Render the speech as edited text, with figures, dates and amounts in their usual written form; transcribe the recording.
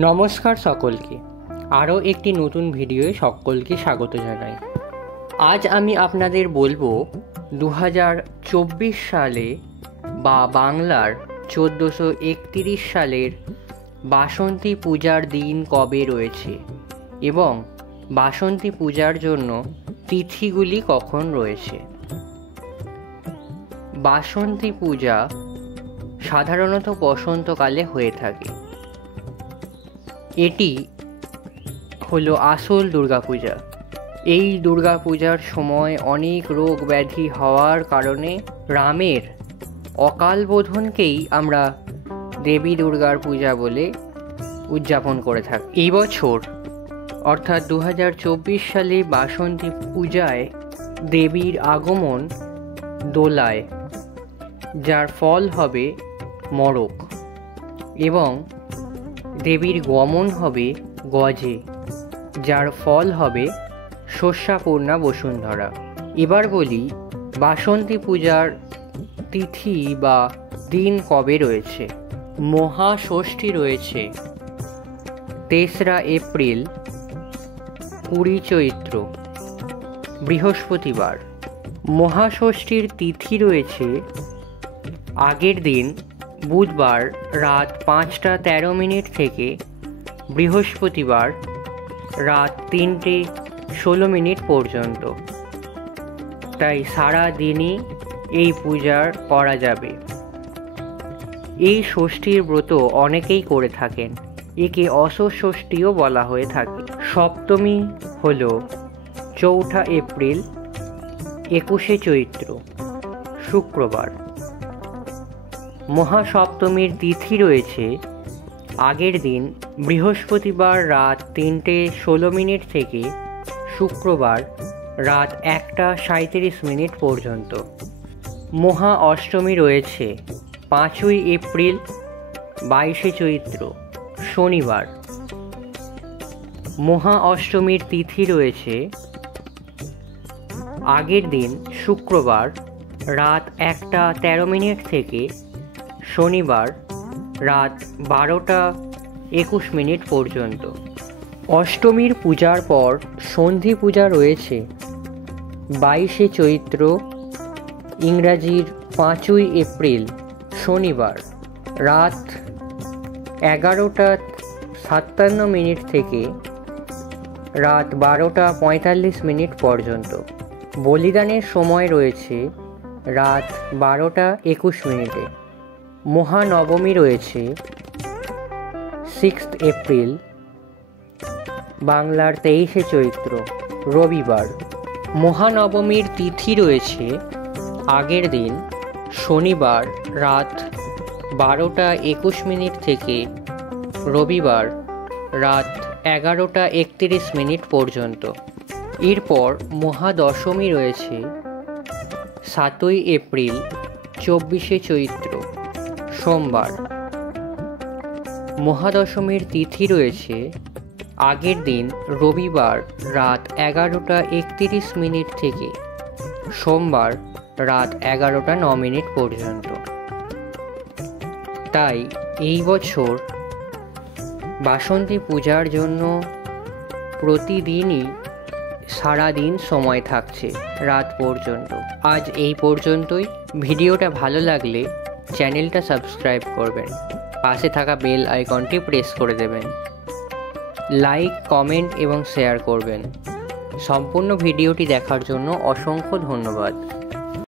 নমস্কার সকলকে, আরও একটি নতুন ভিডিওয়ে সকলকে স্বাগত জানাই। আজ আমি আপনাদের বলবো 2024 সালে বা বাংলার 1431 সালের বাসন্তী পূজার দিন কবে রয়েছে এবং বাসন্তী পূজার জন্য তিথিগুলি কখন রয়েছে। বাসন্তী পূজা সাধারণত বসন্তকালে হয়ে থাকে। এটি হলো আসল দুর্গাপূজা। এই দুর্গাপূজার সময় অনেক রোগ ব্যাধি হওয়ার কারণে রামের অকাল বোধনকেই আমরা দেবী দুর্গার পূজা বলে উদযাপন করে থাকি। এই বছর অর্থাৎ 2024 সালে বাসন্তী পূজায় দেবীর আগমন দোলায়, যার ফল হবে মড়ক, এবং দেবীর গমন হবে গজে, যার ফল হবে শস্যাপূর্ণা বসুন্ধরা। এবার বলি বাসন্তী পূজার তিথি বা দিন কবে রয়েছে। মহাষষ্ঠী রয়েছে 3রা এপ্রিল 20 চৈত্র বৃহস্পতিবার। মহাষষ্ঠীর তিথি রয়েছে আগের দিন বুধবার রাত 5টা 13 মিনিট থেকে বৃহস্পতিবার রাত 3টে 16 মিনিট পর্যন্ত। তাই সারা দিনই এই পূজার করা যাবে। এই ষষ্ঠীর ব্রত অনেকেই করে থাকেন, একে অশ্বষষ্ঠীও বলা হয়ে থাকে। সপ্তমী হল 4ঠা এপ্রিল 21 চৈত্র শুক্রবার। মহাসপ্তমীর তিথি রয়েছে আগের দিন বৃহস্পতিবার রাত 3টে 16 মিনিট থেকে শুক্রবার রাত 1টা 37 মিনিট পর্যন্ত। মহা অষ্টমী রয়েছে 5ই এপ্রিল 22 চৈত্র শনিবার। মহা অষ্টমীর তিথি রয়েছে আগের দিন শুক্রবার রাত 1টা 13 মিনিট থেকে শনিবার রাত 12টা 21 মিনিট পর্যন্ত। অষ্টমীর পূজার পর সন্ধি পূজা রয়েছে 22 চৈত্র ইংরাজির 5ই এপ্রিল শনিবার রাত 11টা 57 মিনিট থেকে রাত 12টা 45 মিনিট পর্যন্ত। বলিদানের সময় রয়েছে রাত 12টা 21 মিনিটে। মহানবমী রয়েছে 6 এপ্রিল বাংলার 23 চৈত্র রবিবার। মহানবমীর তিথি রয়েছে আগের দিন শনিবার রাত 12টা 21 মিনিট থেকে রবিবার রাত 11টা 31 মিনিট পর্যন্ত। এরপর মহাদশমী রয়েছে 7ই এপ্রিল 24 চৈত্র সোমবার। মহাদশমীর তিথি রয়েছে আগের দিন রবিবার রাত 11টা 31 মিনিট থেকে সোমবার রাত 11টা 9 মিনিট পর্যন্ত। তাই এই বছর বাসন্তী পূজার জন্য প্রতিদিনই সারাদিন সময় থাকছে রাত পর্যন্ত। আজ এই পর্যন্তই। ভিডিওটা ভালো লাগলে চ্যানেলটা সাবস্ক্রাইব করবেন, পাশে থাকা বেল আইকনটি প্রেস করে দেবেন, লাইক কমেন্ট এবং শেয়ার করবেন। সম্পূর্ণ ভিডিওটি দেখার জন্য অসংখ্য ধন্যবাদ।